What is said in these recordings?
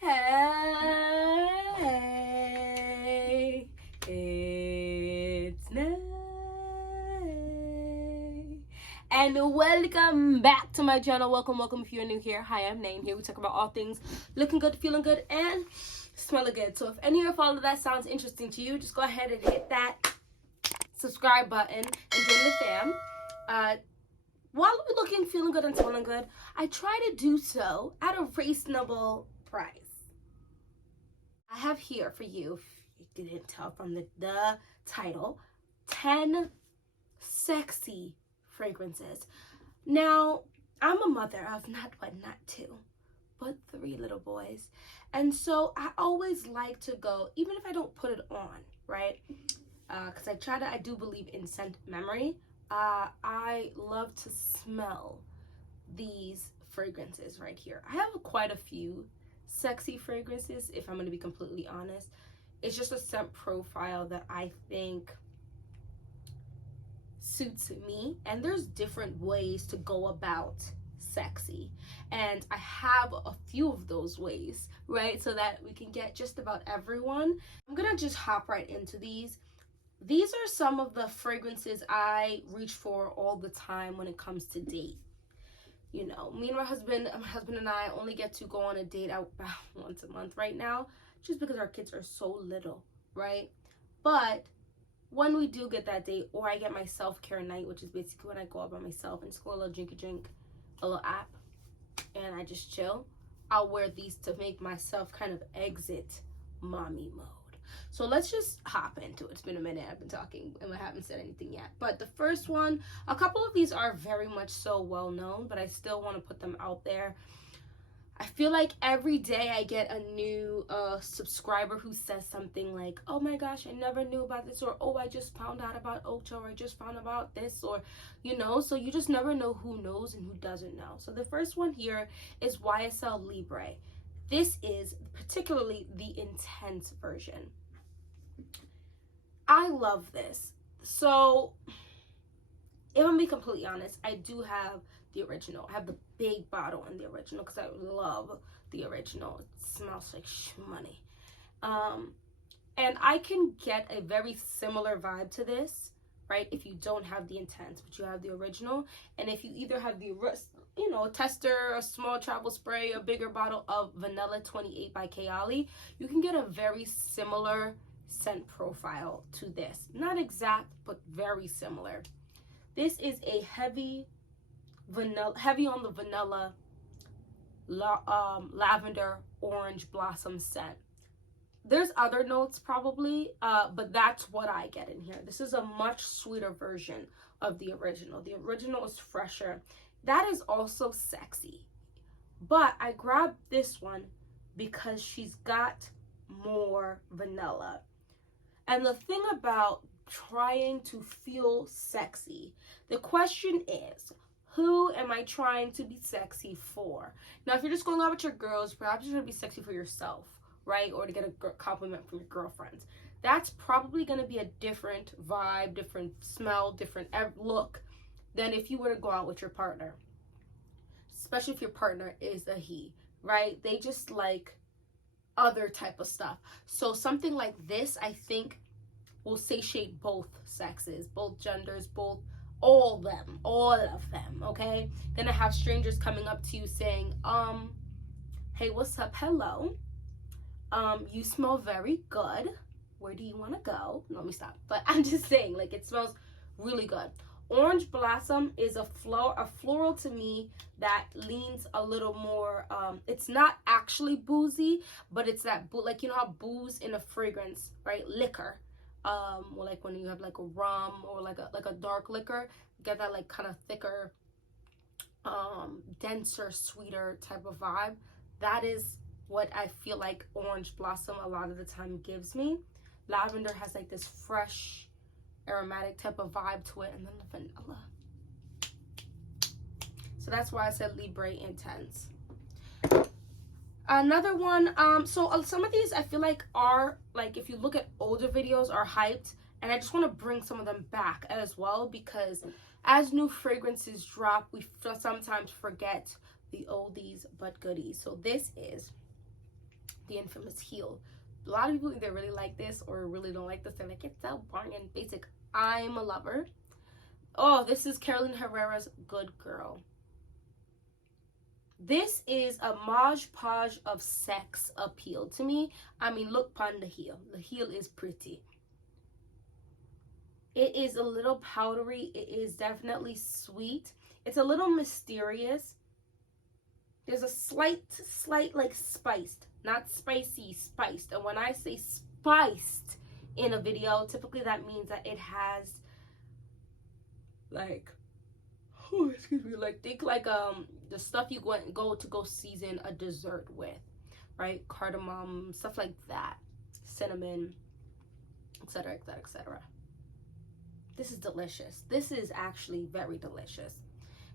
Hey, it's Nay. And welcome back to my channel. Welcome if you're new here. Hi, I'm Nay. Here we talk about all things looking good, feeling good, and smelling good. So if any of all of that sounds interesting to you, just go ahead and hit that subscribe button and join the fam. While we're looking, feeling good, and smelling good, I try to do so at a reasonable price. I have here for you, if you didn't tell from the title, 10 sexy fragrances. Now, I'm a mother of not two, but 3 little boys. And so I always like to go, even if I don't put it on, right? Because I do believe in scent memory. I love to smell these fragrances right here. I have quite a few sexy fragrances, if I'm going to be completely honest. It's just a scent profile that I think suits me, and there's different ways to go about sexy, and I have a few of those ways, right, so that we can get just about everyone. I'm gonna just hop right into these. These are some of the fragrances I reach for all the time when it comes to date. You know, me and my husband and I only get to go on a date out about once a month right now, just because our kids are so little, right? But when we do get that date, or I get my self-care night, which is basically when I go out by myself and just go a little drink, a little app, and I just chill, I'll wear these to make myself kind of exit mommy mode. So let's just hop into it. It's been a minute I've been talking and I haven't said anything yet. But the first one, a couple of these are very much so well known, but I still want to put them out there. I feel like every day I get a new subscriber who says something like, oh my gosh, I never knew about this, or oh, I just found out about Ocho, or I just found about this, or you know, so you just never know who knows and who doesn't know. So the first one here is YSL Libre. This is particularly the intense version. I love this. So if I'm gonna be completely honest, I do have the original. I have the big bottle in the original because I love the original. It smells like money. And I can get a very similar vibe to this, right? If you don't have the intense, but you have the original. And if you either have the, you know, tester, a small travel spray, a bigger bottle of Vanilla 28 by Kayali, you can get a very similar scent profile to this. Not exact, but very similar. This is a heavy on the vanilla, lavender, orange blossom scent. There's other notes probably, but that's what I get in here. This is a much sweeter version of the original. The original is fresher. That is also sexy. But I grabbed this one because she's got more vanilla. And the thing about trying to feel sexy, the question is, who am I trying to be sexy for? Now, if you're just going out with your girls, perhaps you're going to be sexy for yourself, right? Or to get a compliment from your girlfriends. That's probably going to be a different vibe, different smell, different look than if you were to go out with your partner. Especially if your partner is a he, right? They just like other type of stuff. So something like this, I think, will satiate both sexes, both genders, all of them, okay? Gonna have strangers coming up to you saying, hey, what's up? Hello. You smell very good. Where do you want to go? No, let me stop. But I'm just saying, like, it smells really good. Orange Blossom is a floral to me that leans a little more, it's not actually boozy, but it's that, like, you know how booze in a fragrance, right? Liquor. Or like when you have like a rum or like a dark liquor, get that like kind of thicker, denser, sweeter type of vibe. That is what I feel like Orange Blossom a lot of the time gives me. Lavender has like this fresh, aromatic type of vibe to it, and then the vanilla. So that's why I said Libre Intense. Another one, so some of these I feel like are, like, if you look at older videos, are hyped, and I just want to bring some of them back as well, because as new fragrances drop, we sometimes forget the oldies but goodies. So this is the infamous heel. A lot of people either really like this or really don't like this. They're like, it's so boring and basic. I'm a lover. Oh, this is Carolina Herrera's Good Girl. This is a modge podge of sex appeal to me. I mean, look upon the heel. The heel is pretty. It is a little powdery. It is definitely sweet. It's a little mysterious. There's a slight like spiced, not spicy, spiced. And when I say spiced in a video, typically that means that it has like, oh, excuse me, like think like the stuff you go season a dessert with, right? Cardamom, stuff like that, cinnamon, etc., etc., etc. This is delicious. This is actually very delicious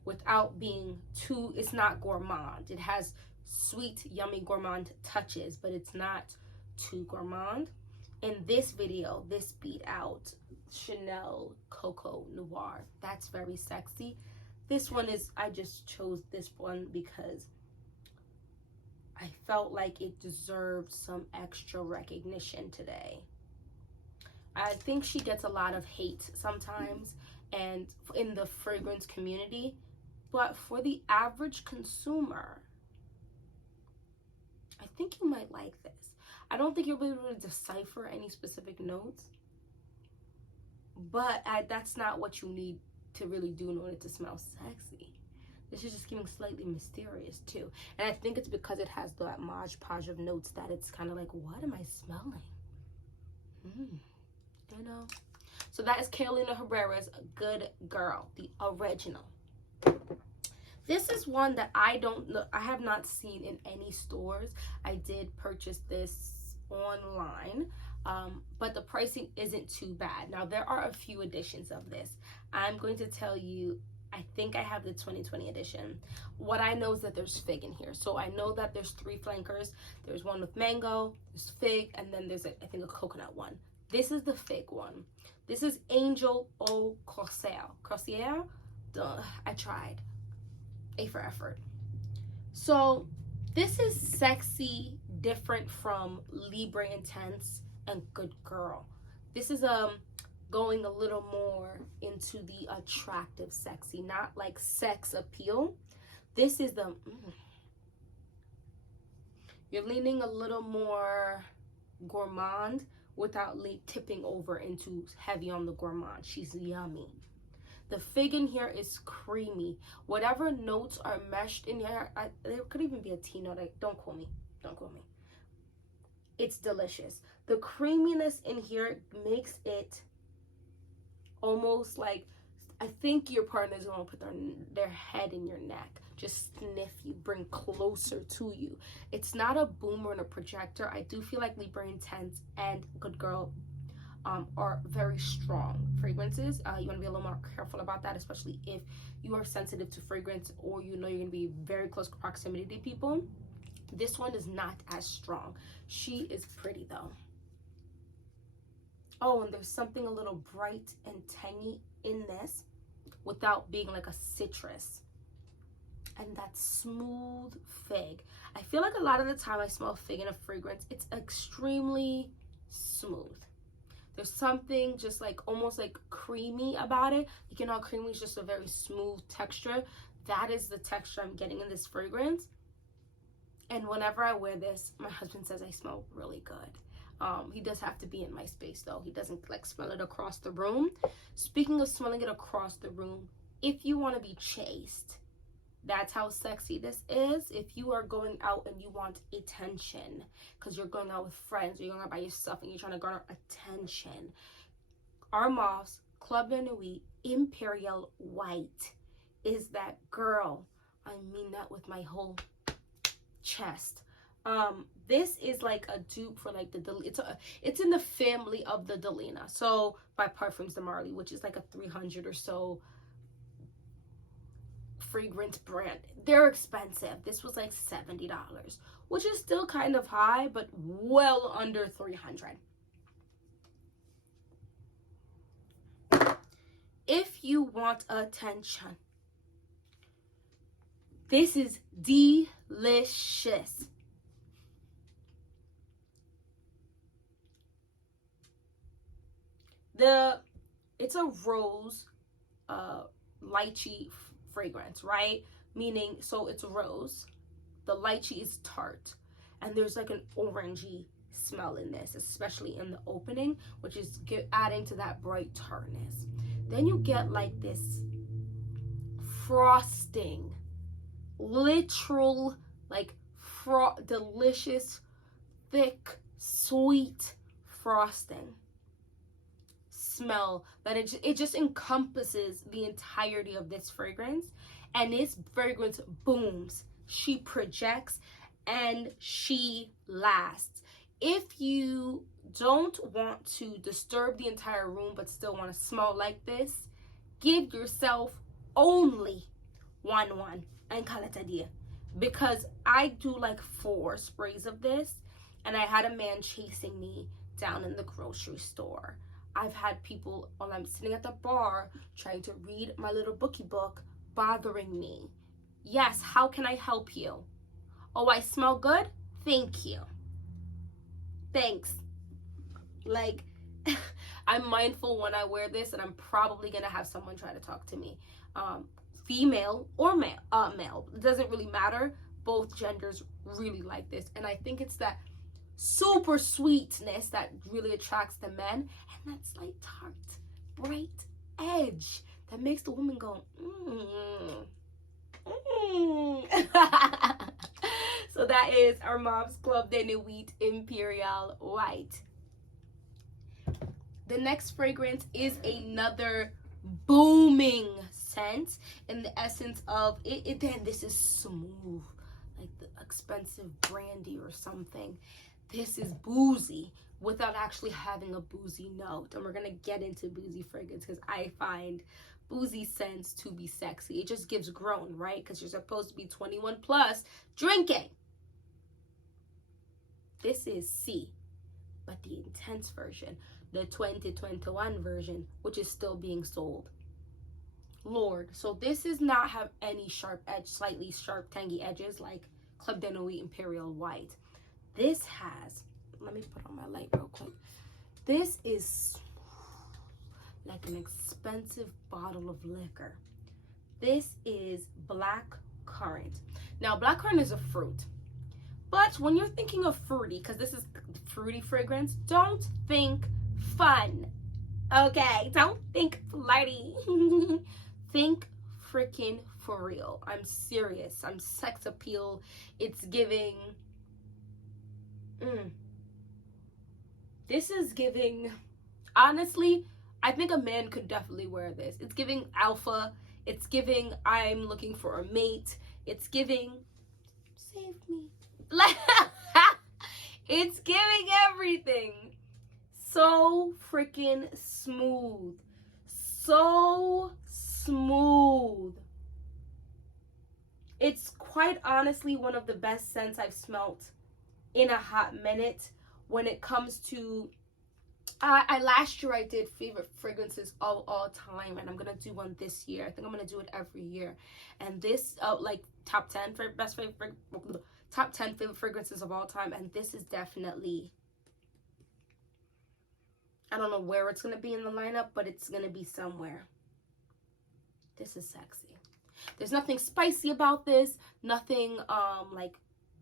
without being too, it's not gourmand. It has sweet, yummy gourmand touches, but it's not too gourmand. In this video, this beat out Chanel Coco Noir. That's very sexy. This one is, I just chose this one because I felt like it deserved some extra recognition today. I think she gets a lot of hate sometimes and in the fragrance community, but for the average consumer, I think you might like this. I don't think you'll be able to decipher any specific notes, but that's not what you need to really do in order to smell sexy. This is just getting slightly mysterious too. And I think it's because it has that modge podge of notes that it's kind of like, what am I smelling? You know? So that is Carolina Herrera's Good Girl, the original. This is one that I have not seen in any stores. I did purchase this online, but the pricing isn't too bad. Now, there are a few editions of this. I'm going to tell you, I think I have the 2020 edition. What I know is that there's fig in here. So I know that there's 3 flankers. There's one with mango, there's fig, and then there's, I think, a coconut one. This is the fig one. This is Angel Au Corsaire. Corsaire? Duh, I tried. A for effort. So this is sexy, different from Libre Intense and Good Girl. This is going a little more into the attractive sexy, not like sex appeal. This is the you're leaning a little more gourmand without tipping over into heavy on the gourmand. She's yummy. The fig in here is creamy. Whatever notes are meshed in here, there could even be a tea note. Don't quote me. Don't quote me. It's delicious. The creaminess in here makes it almost like, I think your partner's gonna put their head in your neck, just sniff you, bring closer to you. It's not a boomer and a projector. I do feel like Libre Intense and Good Girl are very strong fragrances. You want to be a little more careful about that, especially if you are sensitive to fragrance or you know you're going to be very close proximity to people. This one is not as strong. She is pretty though. Oh, and there's something a little bright and tangy in this without being like a citrus. And that smooth fig. I feel like a lot of the time I smell fig in a fragrance, it's extremely smooth. There's something just like almost like creamy about it. Like, you know how creamy is just a very smooth texture? That is the texture I'm getting in this fragrance. And whenever I wear this, my husband says I smell really good. He does have to be in my space though. He doesn't like smell it across the room. Speaking of smelling it across the room, if you want to be chaste, that's how sexy this is. If you are going out and you want attention, because you're going out with friends, or you're going out by yourself and you're trying to garner attention, Armand's Club de Nuit Imperial White is that girl. I mean that with my whole chest. This is like a dupe for like it's in the family of the Delina. So by Parfums de Marly, which is like a 300 or so fragrance brand. They're expensive. This was like $70, which is still kind of high, but well under 300. If you want attention, this is delicious. It's a rose lychee fragrance, right? Meaning, so it's rose, the lychee is tart, and there's like an orangey smell in this, especially in the opening, which is adding to that bright tartness. Then you get like this frosting, literal like delicious, thick, sweet frosting smell that it just encompasses the entirety of this fragrance. And this fragrance booms, she projects, and she lasts. If you don't want to disturb the entire room but still want to smell like this, give yourself only one and call it a day, because I do like 4 sprays of this, and I had a man chasing me down in the grocery store. I've had people, while I'm sitting at the bar trying to read my little bookie book, bothering me. Yes, how can I help you? Oh, I smell good? Thank you. Thanks. Like, I'm mindful when I wear this, and I'm probably gonna have someone try to talk to me. Female or male. It doesn't really matter. Both genders really like this. And I think it's that super sweetness that really attracts the men, and that slight tart, bright edge that makes the woman go, So that is our Mom's Club de Nuit Imperial White. The next fragrance is another booming scent in the essence of it. Then this is smooth, like the expensive brandy or something. This is boozy without actually having a boozy note. And we're going to get into boozy fragrance because I find boozy scents to be sexy. It just gives grown, right? Because you're supposed to be 21 plus drinking. This is C, but the intense version, the 2021 version, which is still being sold. Lord, so this does not have any sharp edge, slightly sharp, tangy edges like Club de Nuit Imperial White. This has, let me put on my light real quick. This is like an expensive bottle of liquor. This is black currant. Now, black currant is a fruit. But when you're thinking of fruity, because this is fruity fragrance, don't think fun. Okay? Don't think flirty. Think freaking for real. I'm serious. I'm sex appeal. It's giving... This is giving, honestly, I think a man could definitely wear this. It's giving alpha. It's giving I'm looking for a mate. It's giving save me. It's giving everything. So freaking smooth. So smooth. It's quite honestly one of the best scents I've smelt in a hot minute when it comes to last year I did favorite fragrances of all time, and I'm gonna do one this year. I think I'm gonna do it every year. And this like top 10 for top 10 favorite fragrances of all time, and this is definitely, I don't know where it's gonna be in the lineup, but it's gonna be somewhere. This is sexy. There's nothing spicy about this, nothing like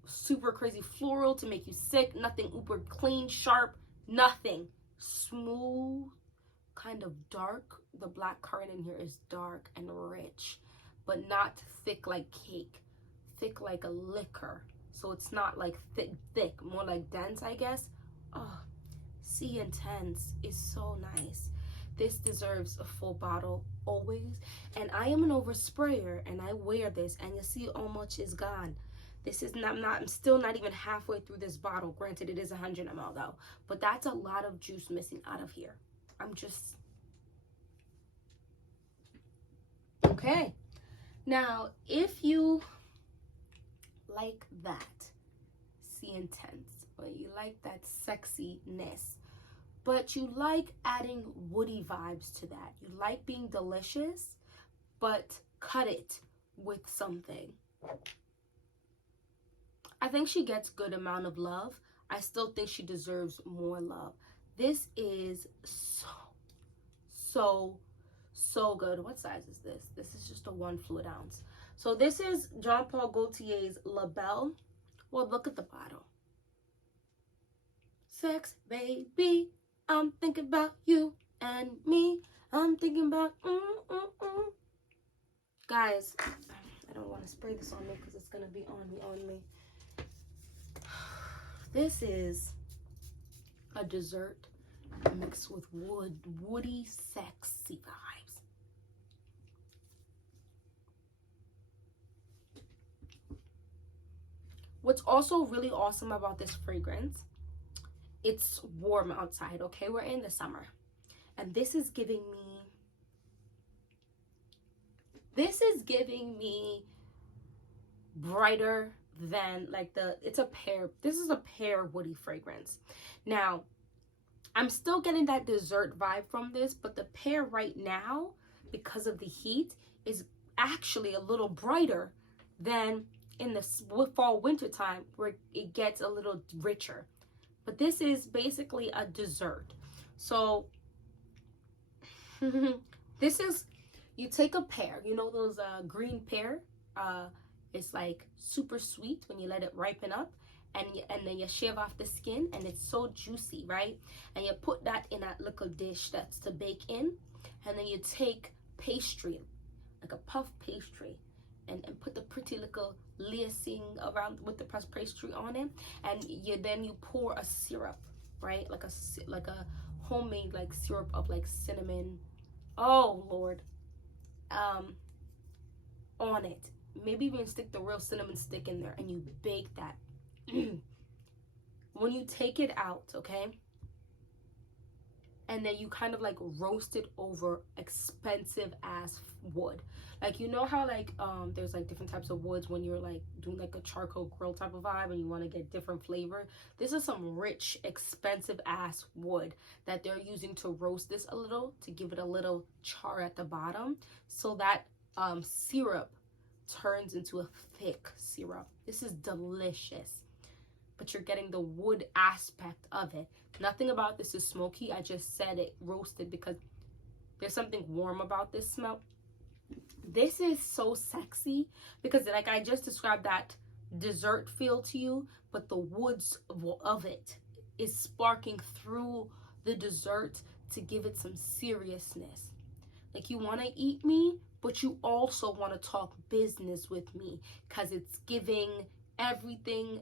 super crazy floral to make you sick, nothing uber clean, sharp, nothing. Smooth, kind of dark. The black currant in here is dark and rich, but not thick like cake, thick like a liquor. So it's not like thick, more like dense, I guess. Oh, C Intense is so nice. This deserves a full bottle always. And I am an oversprayer, and I wear this, and you see how much is gone. This is I'm still not even halfway through this bottle. Granted, it is 100 ml though, but that's a lot of juice missing out of here. I'm just... Okay. Now, if you like that, C Intense, or you like that sexiness, but you like adding woody vibes to that, you like being delicious, but cut it with something, I think she gets good amount of love. I still think she deserves more love. This is so so good. What size is this? This is just a 1 fluid ounce. So this is Jean Paul Gaultier's La Belle. Well, look at the bottle. Sex, baby, I'm thinking about you and me. I'm thinking about Guys, I don't want to spray this on me because it's gonna be on me. This is a dessert mixed with woody, sexy vibes. What's also really awesome about this fragrance, it's warm outside, okay? We're in the summer. And this is giving me brighter than like this is a pear woody fragrance. Now, I'm still getting that dessert vibe from this, but the pear right now, because of the heat, is actually a little brighter than in the fall winter time, where it gets a little richer. But this is basically a dessert. So this is, you take a pear, you know those green pear, it's like super sweet when you let it ripen up, and then you shave off the skin, and it's so juicy, right? And you put that in a little dish that's to bake in, and then you take pastry, like a puff pastry, and put the pretty little lacing around with the pressed pastry on it, and then you pour a syrup, right? Like a homemade like syrup of like cinnamon, oh Lord, on it. Maybe even stick the real cinnamon stick in there, and you bake that. When you take it out, okay, and then you kind of like roast it over expensive ass wood. Like, you know how like there's like different types of woods when you're like doing like a charcoal grill type of vibe and you want to get different flavor? This is some rich, expensive ass wood that they're using to roast this a little, to give it a little char at the bottom, so that syrup turns into a thick syrup. This is delicious, but you're getting the wood aspect of it. Nothing about this is smoky. I just said it roasted because there's something warm about this smell. This is so sexy because, like I just described, that dessert feel to you, but the woods of it is sparking through the dessert to give it some seriousness. Like, you want to eat me, but you also want to talk business with me, because it's giving everything.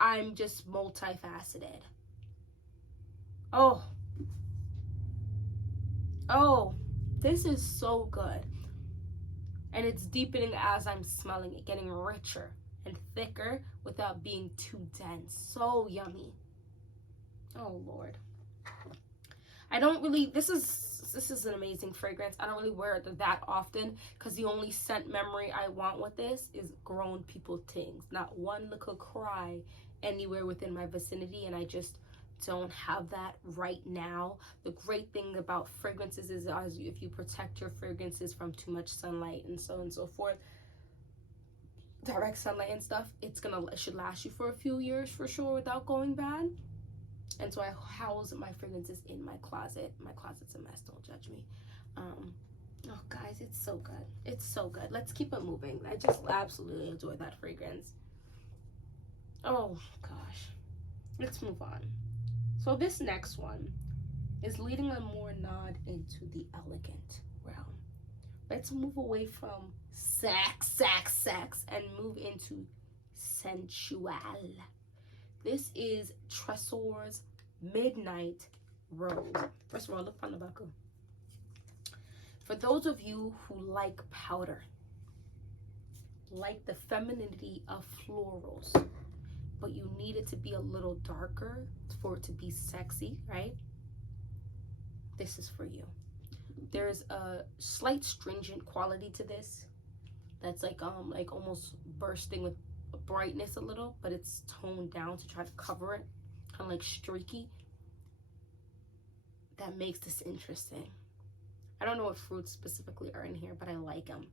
I'm just multifaceted. Oh, this is so good. And it's deepening as I'm smelling it, getting richer and thicker without being too dense. So yummy. Oh Lord. I don't really, this is an amazing fragrance. I don't really wear it that often because the only scent memory I want with this is grown people things. Not one little cry anywhere within my vicinity, and I just don't have that right now. The great thing about fragrances is if you protect your fragrances from too much sunlight and so on and so forth, direct sunlight and stuff, it should last you for a few years for sure without going bad. And so I house my fragrances in my closet. My closet's a mess, don't judge me. Oh guys, it's so good. It's so good. Let's keep it moving. I just absolutely adore that fragrance. Oh gosh, let's move on. So this next one is leading a more nod into the elegant realm. Let's move away from sex, and move into sensual. This is Tresor's Midnight Rose. First of all, look on the back. For those of you who like powder, like the femininity of florals, but you need it to be a little darker for it to be sexy, right? This is for you. There's a slight stringent quality to this that's like almost bursting with brightness a little, but it's toned down to try to cover it, kind of like streaky. That makes this interesting. I don't know what fruits specifically are in here, but I like them.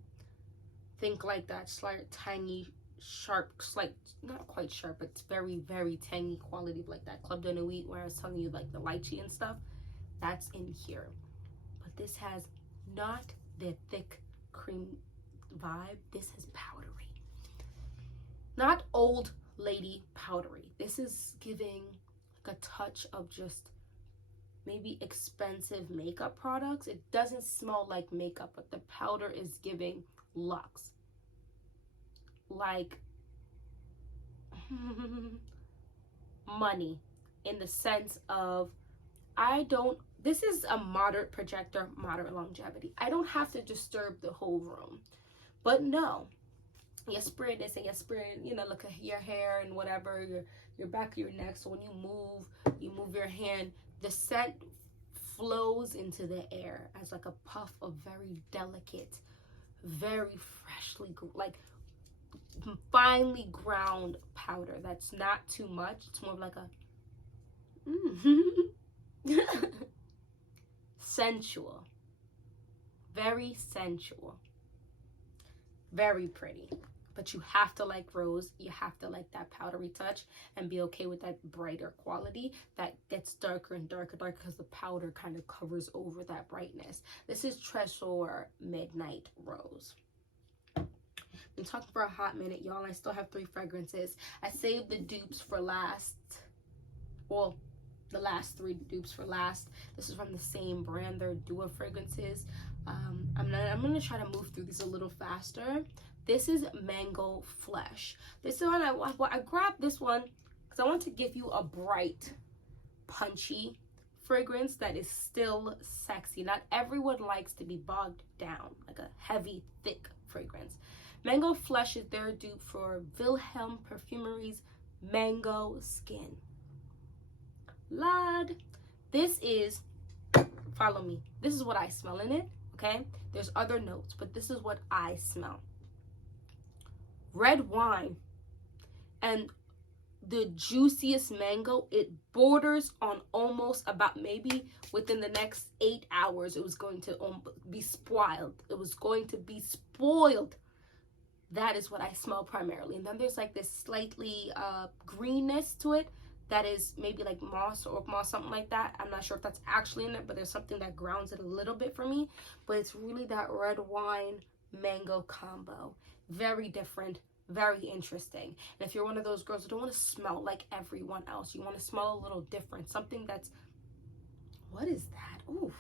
Think like that slight, tiny, sharp, slight, not quite sharp, but it's very, very tangy quality, like that Club de Nuit where I was telling you, like the lychee and stuff. That's in here. But this has not the thick cream vibe. This is powdery. Not old lady powdery. This is giving like a touch of just maybe expensive makeup products. It doesn't smell like makeup, but the powder is giving luxe. Like money, in the sense of, this is a moderate projector, moderate longevity. I don't have to disturb the whole room. But no, you spray this and you spray, look at your hair and whatever, your back of your neck. So when you move your hand, the scent flows into the air as like a puff of very delicate, very freshly, like finely ground powder. That's not too much. It's more of like a sensual, very sensual, very pretty. But you have to like rose. You have to like that powdery touch and be okay with that brighter quality that gets darker and darker because the powder kind of covers over that brightness. This is Treasure Midnight Rose. Been talking for a hot minute, y'all. I still have 3 fragrances. I saved the dupes for last. Well, the last 3 dupes for last. This is from the same brand. They're duo fragrances. I'm gonna try to move through these a little faster. This is Mango Flesh. This is I grabbed this one because I want to give you a bright, punchy fragrance that is still sexy. Not everyone likes to be bogged down, like a heavy, thick fragrance. Mango Flesh is their dupe for Wilhelm Perfumery's Mango Skin. Lad. This is, follow me, this is what I smell in it, okay? There's other notes, but this is what I smell. Red wine and the juiciest mango. It borders on almost about maybe within the next 8 hours it was going to be spoiled. It was going to be spoiled. That is what I smell primarily. And then there's like this slightly greenness to it that is maybe like moss or oak moss, something like that. I'm not sure if that's actually in it, but there's something that grounds it a little bit for me. But it's really that red wine mango combo. Very different, very interesting. And if you're one of those girls who don't want to smell like everyone else, you want to smell a little different, something that's, what is that? Oof.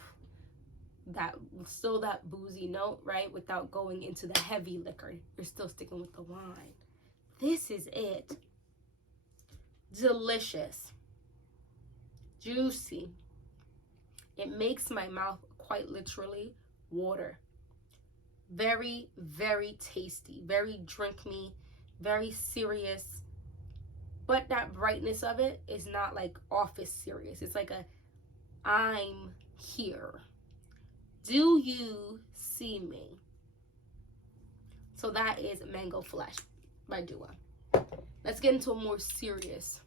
That still that boozy note, right? Without going into the heavy liquor. You're still sticking with the wine. This is it. Delicious. Juicy. It makes my mouth quite literally water. Very, very tasty. Very drink me. Very serious. But that brightness of it is not like office serious. It's like a, I'm here. Do you see me? So that is Mango Flesh by Dua. Let's get into a more serious,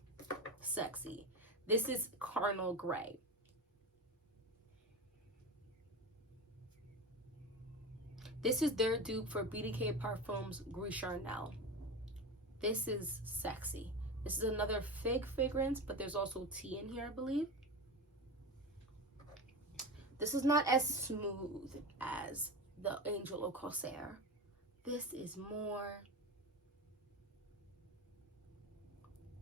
sexy. This is Carnal Grey. This is their dupe for BDK Parfums Gris Charnel. This is sexy. This is another fig fragrance, but there's also tea in here, I believe. This is not as smooth as the Angel au Corsair. This is more,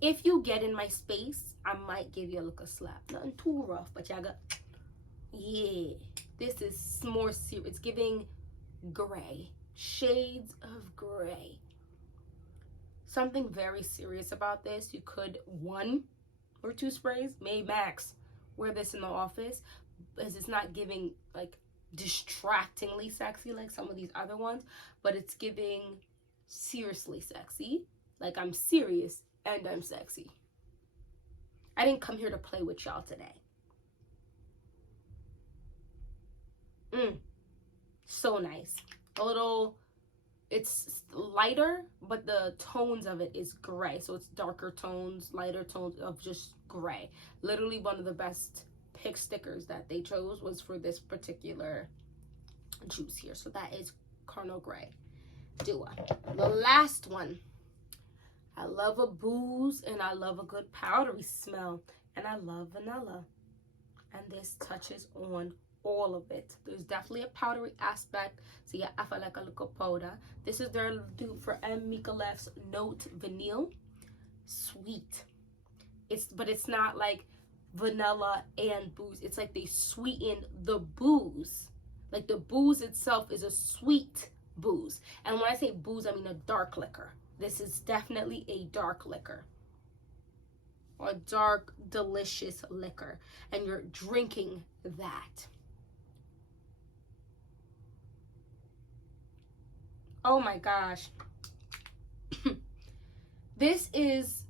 if you get in my space, I might give you a look a slap. Nothing too rough, but y'all got, yeah. This is more serious. It's giving gray, shades of gray. Something very serious about this. You could 1 or 2 sprays, maybe max, wear this in the office, because it's not giving like distractingly sexy like some of these other ones, but it's giving seriously sexy. Like I'm serious and I'm sexy. I didn't come here to play with y'all today. So nice. A little, it's lighter, but the tones of it is gray. So it's darker tones, lighter tones of just gray. Literally one of the best pick stickers that they chose was for this particular juice here. So that is Carnal Grey. Dua. The last one. I love a booze and I love a good powdery smell. And I love vanilla. And this touches on all of it. There's definitely a powdery aspect. So yeah, I feel like a little powder. This is their dupe for M. Mikalef's Note Vanille. Sweet. But it's not like vanilla and booze. It's like they sweeten the booze. Like the booze itself is a sweet booze. And when I say booze, I mean a dark liquor. This is definitely a dark liquor. Or a dark, delicious liquor. And you're drinking that. Oh my gosh. This is,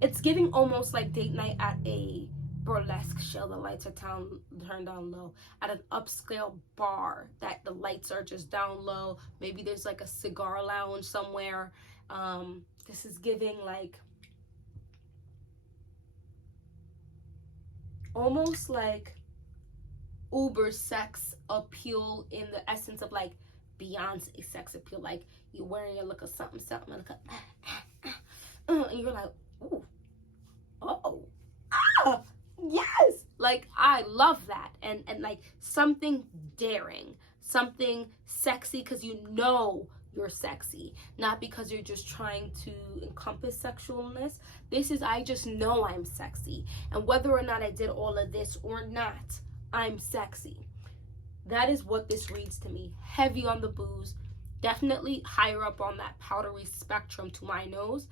it's giving almost like date night at a burlesque show. The lights are turned down low. At an upscale bar that the lights are just down low. Maybe there's like a cigar lounge somewhere. This is giving like almost like uber sex appeal, in the essence of like Beyonce sex appeal. Like you're wearing your look of something, like and you're like, ooh, oh, ah, yes. Like I love that. And like something daring, something sexy, because you know you're sexy, not because you're just trying to encompass sexualness. This is, I just know I'm sexy, and whether or not I did all of this or not, I'm sexy. That is what this reads to me. Heavy on the booze, definitely higher up on that powdery spectrum to my nose,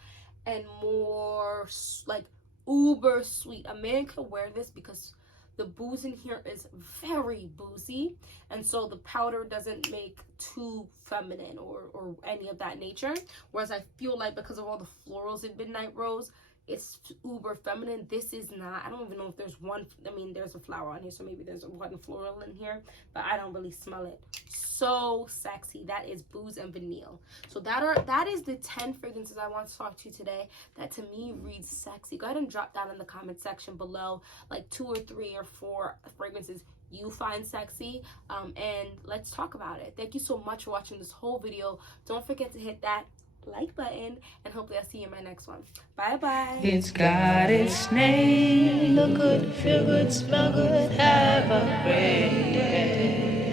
and more like uber sweet. A man can wear this because the booze in here is very boozy, and so the powder doesn't make too feminine or any of that nature. Whereas I feel like because of all the florals in Midnight Rose, it's uber feminine. This is not. I don't even know if there's one. I mean, there's a flower on here, so maybe there's one floral in here, but I don't really smell it. So sexy. That is booze and vanille. So that is the 10 fragrances I want to talk to you today that to me reads sexy. Go ahead and drop down in the comment section below like 2 or 3 or 4 fragrances you find sexy, and let's talk about it. Thank you so much for watching this whole video. Don't forget to hit that like button, and hopefully I'll see you in my next one. Bye bye. It's got its name. Look good, feel good, smell good, have a great day.